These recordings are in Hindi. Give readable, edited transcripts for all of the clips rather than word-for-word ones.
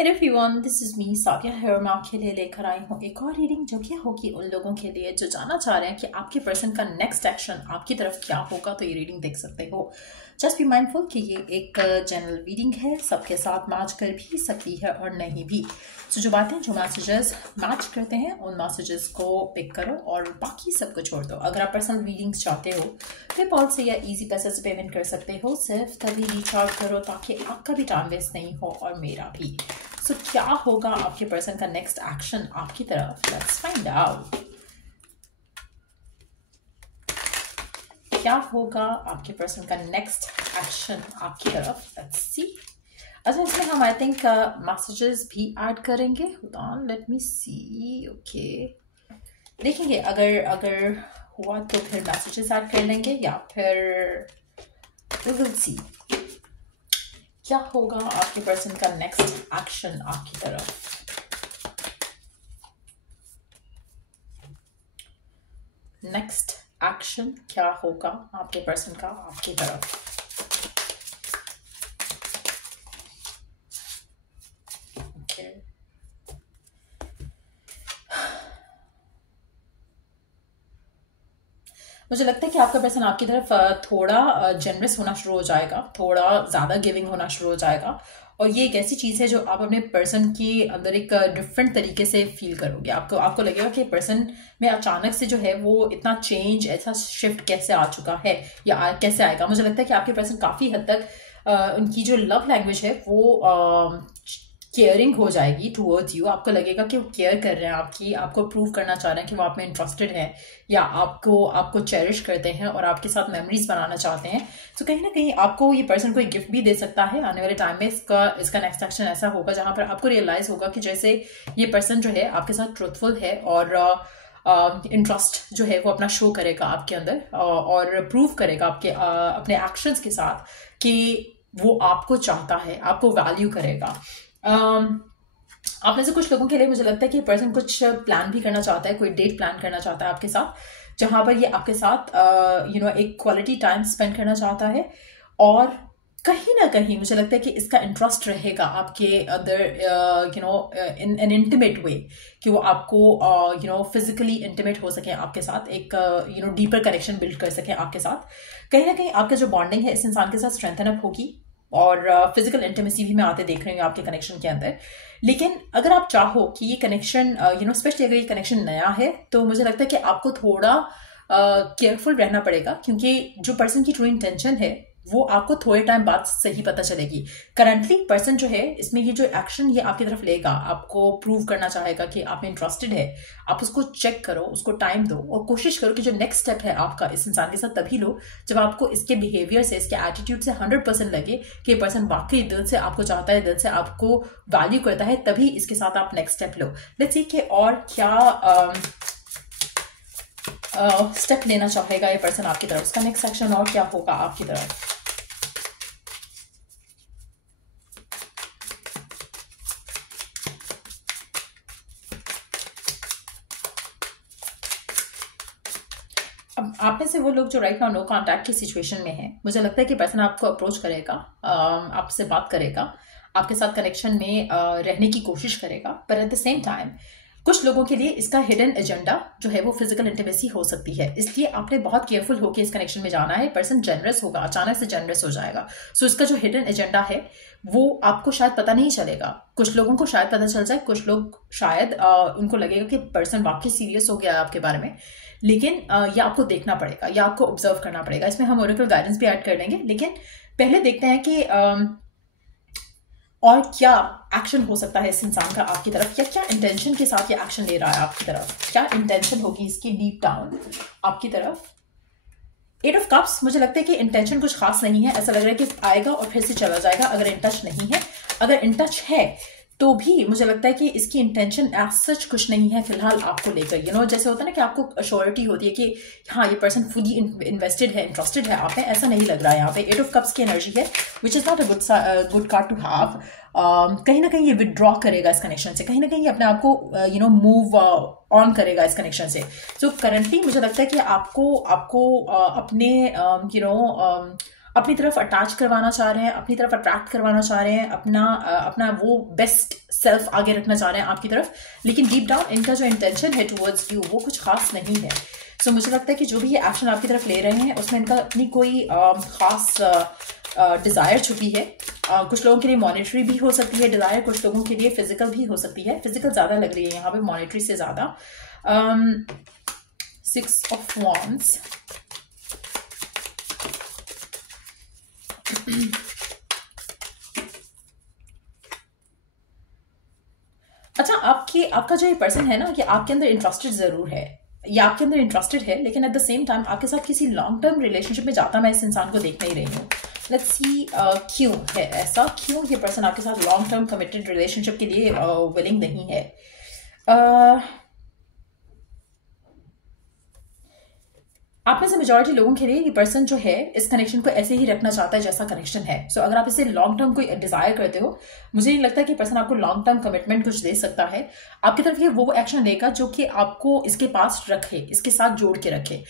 Hello everyone, this is me Sadia है और मैं आपके लिए लेकर आई हूँ एक और रीडिंग जो कि होगी उन लोगों के लिए जो जानना चाह रहे हैं कि आपके पर्सन का नेक्स्ट एक्शन आपकी तरफ क्या होगा। तो ये रीडिंग देख सकते हो। जस्ट बी माइंडफुल कि ये एक जनरल रीडिंग है, सबके साथ मैच कर भी सकती है और नहीं भी। तो जो बातें जो मैसेजेस मैच करते हैं उन मैसेजेस को पिक करो और बाकी सबको छोड़ दो। अगर आप पर्सनल रीडिंग्स चाहते हो पेपॉल से या इजी पैसे से पेमेंट कर सकते हो। सिर्फ तभी रीच आउट करो ताकि आपका भी टाइम वेस्ट नहीं हो और मेरा भी। सो क्या होगा आपके पर्सन का नेक्स्ट एक्शन आपकी तरफ? Let's find out. क्या होगा आपके पर्सन का नेक्स्ट एक्शन आपकी तरफ? Let's see. अच्छा, इसमें हम आई थिंक मैसेजेस भी ऐड करेंगे। लेट मी सी। ओके, देखेंगे अगर हुआ तो फिर मैसेजेस ऐड कर लेंगे या फिर वी विल सी। क्या होगा आपके पर्सन का नेक्स्ट एक्शन आपकी तरफ? नेक्स्ट एक्शन क्या होगा आपके पर्सन का आपकी तरफ? ओके, मुझे लगता है कि आपका पर्सन आपकी तरफ थोड़ा जेनरस होना शुरू हो जाएगा, थोड़ा ज़्यादा गिविंग होना शुरू हो जाएगा। और ये एक ऐसी चीज़ है जो आप अपने पर्सन के अंदर एक डिफरेंट तरीके से फील करोगे। आपको लगेगा कि पर्सन में अचानक से जो है वो इतना चेंज, ऐसा शिफ्ट कैसे आ चुका है या कैसे आएगा। मुझे लगता है कि आपके पर्सन काफ़ी हद तक उनकी जो लव लैंग्वेज है वो केयरिंग हो जाएगी टूवर्ड्स यू। आपको लगेगा कि वो केयर कर रहे हैं आपको प्रूव करना चाह रहे हैं कि वो आप में इंटरेस्टेड है या आपको चेरिश करते हैं और आपके साथ मेमोरीज बनाना चाहते हैं। तो कहीं ना कहीं आपको ये पर्सन को एक गिफ्ट भी दे सकता है आने वाले टाइम में। इसका नेक्स्ट एक्शन ऐसा होगा जहां पर आपको रियलाइज होगा कि जैसे ये पर्सन जो है आपके साथ ट्रूथफुल है और इंटरेस्ट जो है वो अपना शो करेगा आपके अंदर और प्रूव करेगा अपने एक्शंस के साथ कि वो आपको चाहता है, आपको वैल्यू करेगा। आप में से कुछ लोगों के लिए मुझे लगता है कि पर्सन कुछ प्लान भी करना चाहता है, कोई डेट प्लान करना चाहता है आपके साथ, जहां पर ये आपके साथ एक क्वालिटी टाइम स्पेंड करना चाहता है। और कहीं ना कहीं मुझे लगता है कि इसका इंटरेस्ट रहेगा आपके अंदर इन एन इंटीमेट वे, कि वो आपको फिजिकली इंटीमेट हो सके आपके साथ, एक डीपर कनेक्शन बिल्ड कर सके आपके साथ। कहीं ना कहीं आपका जो बॉन्डिंग है इस इंसान के साथ स्ट्रेंथन अप होगी और फिजिकल इंटीमेसी भी मैं आते देख रही हूँ आपके कनेक्शन के अंदर। लेकिन अगर आप चाहो कि ये कनेक्शन स्पेशली अगर ये कनेक्शन नया है तो मुझे लगता है कि आपको थोड़ा केयरफुल रहना पड़ेगा, क्योंकि जो पर्सन की ट्रू इंटेंशन है वो आपको थोड़े टाइम बाद सही पता चलेगी। करंटली पर्सन जो है इसमें ये जो एक्शन ये आपकी तरफ लेगा, आपको प्रूव करना चाहेगा कि आप में इंटरेस्टेड है। आप उसको चेक करो, उसको टाइम दो और कोशिश करो कि जो नेक्स्ट स्टेप है आपका इस इंसान के साथ तभी लो जब आपको इसके बिहेवियर से, इसके एटीट्यूड से 100% लगे कि ये पर्सन वाकई दिल से आपको चाहता है, दिल से आपको वैल्यू करता है, तभी इसके साथ आप next step low. Let's see कि और क्या स्टेप लेना चाहेगा ये पर्सन आपकी तरफ। उसका नेक्स्ट एक्शन और क्या होगा आपकी तरफ? अब आप में से वो लोग जो राइट नाउ नो कांटेक्ट की सिचुएशन में है, मुझे लगता है कि पर्सन आपको अप्रोच करेगा, आपसे बात करेगा, आपके साथ कनेक्शन में रहने की कोशिश करेगा। पर एट द सेम टाइम कुछ लोगों के लिए इसका हिडन एजेंडा जो है वो फिजिकल इंटीमेसी हो सकती है। इसलिए आपने बहुत केयरफुल होकर इस कनेक्शन में जाना है। पर्सन जेनरस होगा, अचानक से जेनरस हो जाएगा। सो इसका जो हिडन एजेंडा है वो आपको शायद पता नहीं चलेगा। कुछ लोगों को शायद पता चल जाए, कुछ लोग शायद उनको लगेगा कि पर्सन वाकई सीरियस हो गया है आपके बारे में। लेकिन यह आपको देखना पड़ेगा या आपको ऑब्जर्व करना पड़ेगा। इसमें हम ओरेकल गाइडेंस भी ऐड कर लेंगे, लेकिन पहले देखते हैं कि और क्या एक्शन हो सकता है इस इंसान का आपकी तरफ, या क्या इंटेंशन के साथ ये एक्शन ले रहा है आपकी तरफ। क्या इंटेंशन होगी इसकी डीप डाउन आपकी तरफ? 8 ऑफ कप्स, मुझे लगता है कि इंटेंशन कुछ खास नहीं है। ऐसा लग रहा है कि आएगा और फिर से चला जाएगा अगर इन टच नहीं है। अगर इन टच है तो भी मुझे लगता है कि इसकी इंटेंशन एज सच कुछ नहीं है फिलहाल आपको लेकर। जैसे होता है ना कि आपको अश्योरिटी होती है कि हाँ ये पर्सन फुली इन्वेस्टेड है, इंटरेस्टेड है आप में, ऐसा नहीं लग रहा है यहाँ पे। 8 ऑफ कप्स की एनर्जी है, which is not a good card to have. कहीं ना कहीं ये विदड्रॉ करेगा इस कनेक्शन से, कहीं ना कहीं अपने आप को मूव ऑन करेगा इस कनेक्शन से। सो करंटली मुझे लगता है कि आपको अपने अपनी तरफ अटैच करवाना चाह रहे हैं, अपनी तरफ अट्रैक्ट करवाना चाह रहे हैं, अपना वो बेस्ट सेल्फ आगे रखना चाह रहे हैं आपकी तरफ, लेकिन डीप डाउन इनका जो इंटेंशन है टुवर्ड्स यू वो कुछ खास नहीं है। सो मुझे लगता है कि जो भी ये एक्शन आपकी तरफ ले रहे हैं उसमें इनका अपनी कोई खास डिज़ायर छुपी है। कुछ लोगों के लिए मॉनेटरी भी हो सकती है डिज़ायर, कुछ लोगों के लिए फिजिकल भी हो सकती है। फिजिकल ज़्यादा लग रही है यहाँ पे मॉनेटरी से ज़्यादा। 6 of Wands, अच्छा आपका जो ये पर्सन है ना, कि आपके अंदर इंटरेस्टेड जरूर है, या आपके अंदर इंटरेस्टेड है, लेकिन एट द सेम टाइम आपके साथ किसी लॉन्ग टर्म रिलेशनशिप में जाता मैं इस इंसान को देख नहीं रही हूँ। लेट्स सी क्यों है ऐसा, क्यों ये पर्सन आपके साथ लॉन्ग टर्म कमिटेड रिलेशनशिप के लिए विलिंग नहीं है। आप में से मेजॉरिटी लोगों के लिए ये पर्सन जो है इस कनेक्शन को ऐसे ही रखना चाहता है जैसा कनेक्शन है। सो अगर आप इसे लॉन्ग टर्म कोई डिजायर करते हो, मुझे नहीं लगता कि पर्सन आपको लॉन्ग टर्म कमिटमेंट कुछ दे सकता है। आपकी तरफ ये वो एक्शन लेगा जो कि आपको इसके पास रखे, इसके साथ जोड़ के रखे।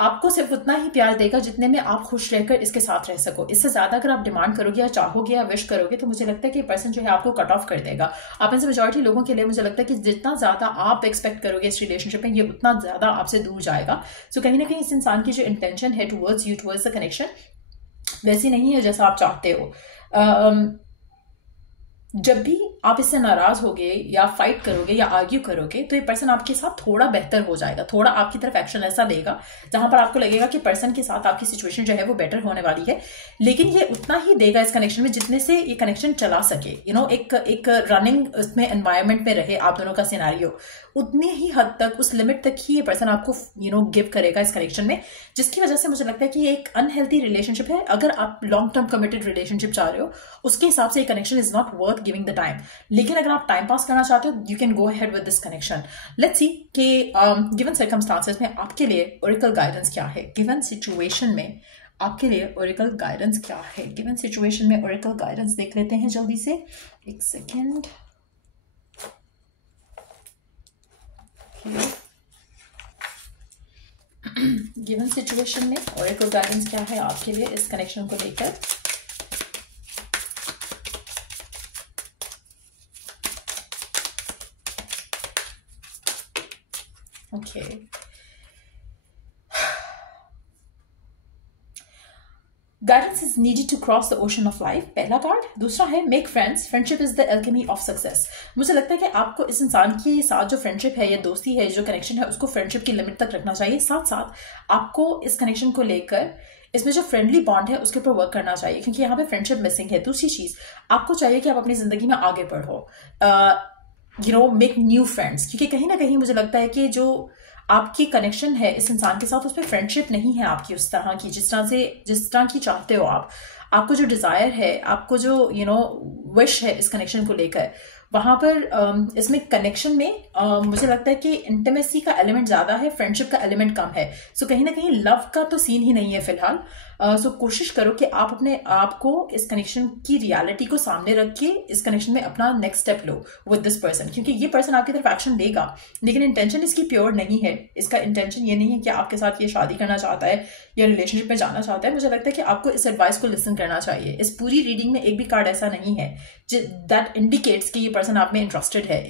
आपको सिर्फ उतना ही प्यार देगा जितने में आप खुश रहकर इसके साथ रह सको। इससे ज्यादा अगर आप डिमांड करोगे या चाहोगे या विश करोगे तो मुझे लगता है कि पर्सन जो है आपको कट ऑफ कर देगा। आप में से मेजॉरिटी लोगों के लिए मुझे लगता है कि जितना ज्यादा आप एक्सपेक्ट करोगे इस रिलेशनशिप में, ये उतना ज्यादा आपसे दूर जाएगा। सो कहीं ना कहीं इस इंसान की जो इंटेंशन है towards you, towards the connection, वैसी नहीं है जैसा आप चाहते हो। जब भी आप इससे नाराज होगे या फाइट करोगे या आर्ग्यू करोगे तो ये पर्सन आपके साथ थोड़ा बेहतर हो जाएगा, थोड़ा आपकी तरफ एक्शन ऐसा लेगा जहां पर आपको लगेगा कि पर्सन के साथ आपकी सिचुएशन जो है वो बेटर होने वाली है। लेकिन ये उतना ही देगा इस कनेक्शन में जितने से ये कनेक्शन चला सके। एक रनिंग उसमें एनवायरमेंट में रहे आप दोनों का सिनेरियो, उतनी ही हद तक, उस लिमिट तक ही ये पर्सन आपको गिव करेगा इस कनेक्शन में, जिसकी वजह से मुझे लगता है कि ये एक अनहेल्थी रिलेशनशिप है। अगर आप लॉन्ग टर्म कमिटेड रिलेशनशिप चाह रहे हो उसके हिसाब से ये connection is not worth giving the time. लेकिन अगर आप टाइम पास करना चाहते हो, you can go ahead with this connection. Let's see कि गिवन सर्कमस्टांसेस में आपके लिए ओरेकल गाइडेंस क्या है, गिवन सिचुएशन में आपके लिए ओरेकल गाइडेंस क्या है। गिवन सिचुएशन में ओरेकल गाइडेंस देख लेते हैं जल्दी से, एक सेकेंड। गिवन सिचुएशन में ओरेकल गाइडेंस क्या है आपके लिए इस कनेक्शन को लेकर। Okay, guidance is needed to cross the ocean of life, पहला कार्ड। दूसरा है make friends, friendship is the alchemy of success. मुझे लगता है कि आपको इस इंसान के साथ जो फ्रेंडशिप है या दोस्ती है, जो कनेक्शन है, उसको फ्रेंडशिप की लिमिट तक रखना चाहिए। साथ साथ आपको इस कनेक्शन को लेकर इसमें जो फ्रेंडली बॉन्ड है उसके ऊपर वर्क करना चाहिए, क्योंकि यहाँ पे फ्रेंडशिप मिसिंग है। दूसरी चीज, आपको चाहिए कि आप अपनी जिंदगी में आगे बढ़ो, मेक न्यू फ्रेंड्स, क्योंकि कहीं ना कहीं मुझे लगता है कि जो आपकी कनेक्शन है इस इंसान के साथ उसमें फ्रेंडशिप नहीं है आपकी उस तरह की, जिस तरह की चाहते हो आप। आपको जो डिजायर है, आपको जो विश है इस कनेक्शन को लेकर, वहां पर इसमें कनेक्शन में मुझे लगता है कि इंटीमेसी का एलिमेंट ज्यादा है, फ्रेंडशिप का एलिमेंट कम है। सो कहीं ना कहीं लव का तो सीन ही नहीं है फिलहाल। सो कोशिश करो कि आप अपने आप को इस कनेक्शन की रियलिटी को सामने रख के इस कनेक्शन में अपना next step low with this person, क्योंकि ये पर्सन आपकी तरफ एक्शन लेगा, लेकिन इंटेंशन इसकी प्योर नहीं है। इसका इंटेंशन ये नहीं है कि आपके साथ ये शादी करना चाहता है या रिलेशनशिप में जाना चाहता है। मुझे लगता है कि आपको इस एडवाइस को लिसन करना चाहिए। इस पूरी रीडिंग में एक भी कार्ड ऐसा नहीं है दैट इंडिकेट्स कि ये पर्सन आप में इंटरेस्टेड है,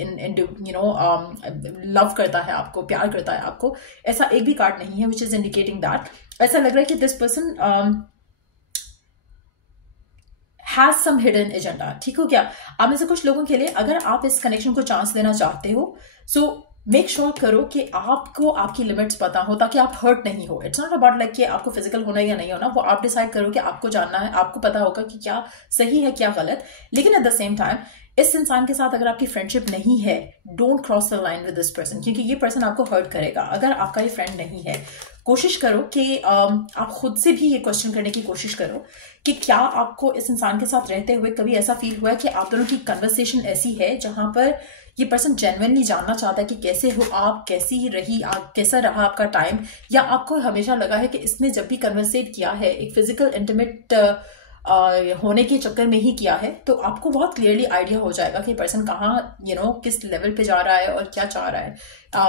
लव करता है आपको, प्यार करता है आपको। ऐसा एक भी कार्ड नहीं है विच इज इंडिकेटिंग दैट। ऐसा लग रहा है कि this person has some hidden agenda. ठीक हो क्या? आप में से कुछ लोगों के लिए अगर आप इस कनेक्शन को चांस देना चाहते हो, सो मेक श्योर करो कि आपको आपकी लिमिट्स पता हो, ताकि आप हर्ट नहीं हो। इट्स नॉट अबाउट लाइक कि आपको फिजिकल होना या नहीं होना, वो आप डिसाइड करो कि आपको जानना है, आपको पता होगा कि क्या सही है क्या गलत। लेकिन एट द सेम टाइम इस इंसान के साथ अगर आपकी फ्रेंडशिप नहीं है, don't cross the line with this person, क्योंकि ये पर्सन आपको हर्ट करेगा अगर आपका ये फ्रेंड नहीं है। कोशिश करो कि आप खुद से भी ये क्वेश्चन करने की कोशिश करो कि क्या आपको इस इंसान के साथ रहते हुए कभी ऐसा फील हुआ है कि आप दोनों की कन्वर्सेशन ऐसी है जहां पर ये पर्सन जेन्युइनली जानना चाहता है कि कैसे हो आप, कैसी रही आप, कैसा रहा आपका टाइम, या आपको हमेशा लगा है कि इसने जब भी कन्वर्सेट किया है एक फिजिकल इंटीमेट होने के चक्कर में ही किया है, तो आपको बहुत क्लियरली आइडिया हो जाएगा कि पर्सन कहाँ किस लेवल पे जा रहा है और क्या चाह रहा है,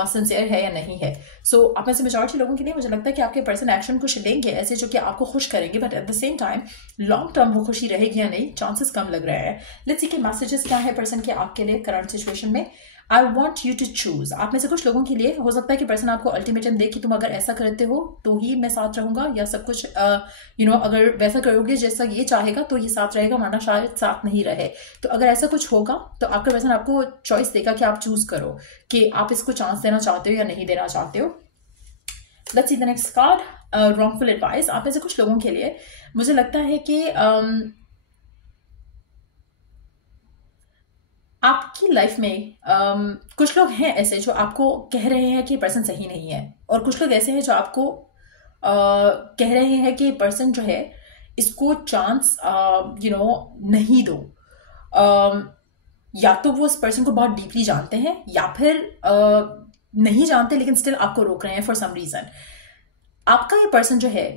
सिंसियर है या नहीं है. सो आप में से मेजॉरिटी लोगों के लिए मुझे लगता है कि आपके पर्सन एक्शन कुछ लेंगे ऐसे जो कि आपको खुश करेंगे, but at the same time long term वो खुशी रहेगी या नहीं, चांसेस कम लग रहे हैं. लेट्स सी के मैसेजेस क्या है पर्सन के आपके लिए करंट सिचुएशन में. I want you to choose. आप में से कुछ लोगों के लिए हो सकता है कि पर्सन आपको अल्टीमेटम दे कि तुम अगर ऐसा करते हो तो ही मैं साथ रहूंगा, या सब कुछ अगर वैसा करोगे जैसा ये चाहेगा तो ये साथ रहेगा, वरना शायद साथ नहीं रहे. तो अगर ऐसा कुछ होगा तो आपका पर्सन आपको चॉइस देगा कि आप चूज करो कि आप इसको चांस देना चाहते हो या नहीं देना चाहते हो. Let's see the next card, wrongful advice. आप में से कुछ लोगों के लिए मुझे लगता है कि आपकी लाइफ में कुछ लोग हैं ऐसे जो आपको कह रहे हैं कि पर्सन सही नहीं है, और कुछ लोग ऐसे हैं जो आपको कह रहे हैं कि पर्सन जो है इसको चांस नहीं दो. या तो वो उस पर्सन को बहुत डीपली जानते हैं, या फिर नहीं जानते लेकिन स्टिल आपको रोक रहे हैं फॉर सम रीजन. आपका ये पर्सन जो है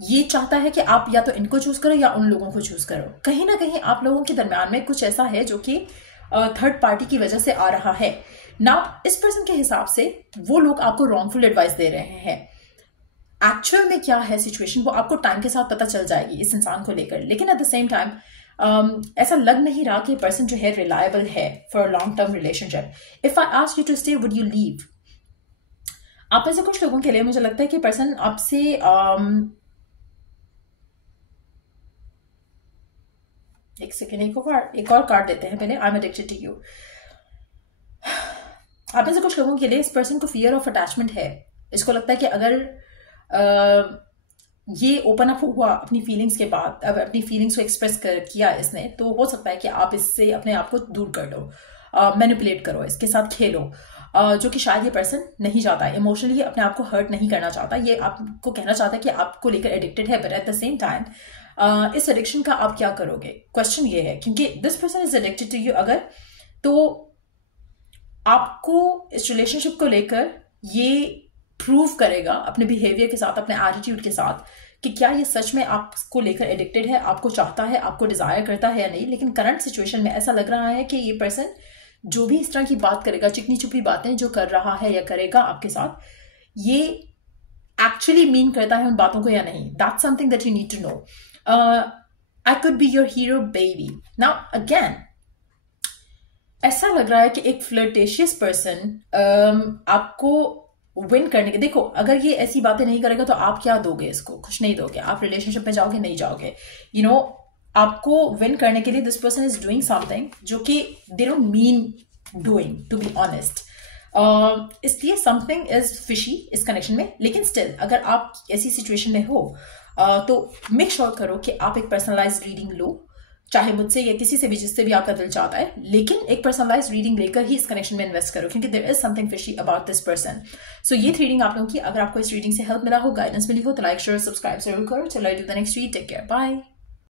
ये चाहता है कि आप या तो इनको चूज करो या उन लोगों को चूज करो. कहीं ना कहीं आप लोगों के दरम्यान में कुछ ऐसा है जो कि थर्ड पार्टी की वजह से आ रहा है. नाउ इस पर्सन के हिसाब से वो लोग आपको रॉन्गफुल एडवाइस दे रहे हैं. एक्चुअल में क्या है सिचुएशन वो आपको टाइम के साथ पता चल जाएगी इस इंसान को लेकर, लेकिन एट द सेम टाइम ऐसा लग नहीं रहा कि पर्सन जो है रिलायबल है for long term relationship. If I ask you to stay would you leave. आप में से कुछ लोगों के लिए मुझे लगता है कि पर्सन आपसे एक सेकेंड, एक और कार्ड देते हैं पहले. I am addicted to you. आप में से कुछ लोगों के लिए इस पर्सन को फियर ऑफ अटैचमेंट है. इसको लगता है कि अगर ये ओपन अप हुआ अपनी फीलिंग्स के बाद, अब अपनी फीलिंग्स को एक्सप्रेस किया इसने, तो हो सकता है कि आप इससे अपने आप को दूर कर दो, मैनिपुलेट करो, इसके साथ खेलो, जो कि शायद ये पर्सन नहीं चाहता है. इमोशनली अपने आप को हर्ट नहीं करना चाहता. ये आपको कहना चाहता है कि आपको लेकर एडिक्टेड है, but at the same time इस एडिक्शन का आप क्या करोगे, क्वेश्चन ये है. क्योंकि this person is addicted to you अगर, तो आपको इस रिलेशनशिप को लेकर ये प्रूव करेगा अपने बिहेवियर के साथ, अपने एटीट्यूड के साथ, कि क्या ये सच में आपको लेकर एडिक्टेड है, आपको चाहता है, आपको डिजायर करता है या नहीं. लेकिन करंट सिचुएशन में ऐसा लग रहा है कि ये पर्सन जो भी इस तरह की बात करेगा, चिकनी चुपड़ी बातें जो कर रहा है या करेगा आपके साथ, ये एक्चुअली मीन करता है उन बातों को या नहीं. That's something that you need to know. I could be your hero baby. Now again ऐसा लग रहा है कि एक फ्लर्टेशियस पर्सन आपको विन करने के, देखो अगर ये ऐसी बातें नहीं करेगा तो आप क्या दोगे इसको, कुछ नहीं दोगे. आप रिलेशनशिप में जाओगे नहीं जाओगे, आपको विन करने के लिए this person is doing something जो कि they don't mean doing, to be honest. इसलिए समथिंग इज फिशी इस कनेक्शन में. लेकिन स्टिल अगर आप ऐसी सिचुएशन में हो तो मेक श्योर करो कि आप एक पर्सनलाइज्ड रीडिंग लो, चाहे मुझसे या किसी से भी, जिससे भी आपका दिल चाहता है, लेकिन एक पर्सनलाइज्ड रीडिंग लेकर ही इस कनेक्शन में इन्वेस्ट करो, क्योंकि there is something fishy about this person. So ये थी रीडिंग आप लोगों की. अगर आपको इस रीडिंग से हेल्प मिला हो, गाइडेंस मिली हो, तो लाइक शेयर सब्सक्राइब जरूर करो. चलो I do the next read. Take care, bye.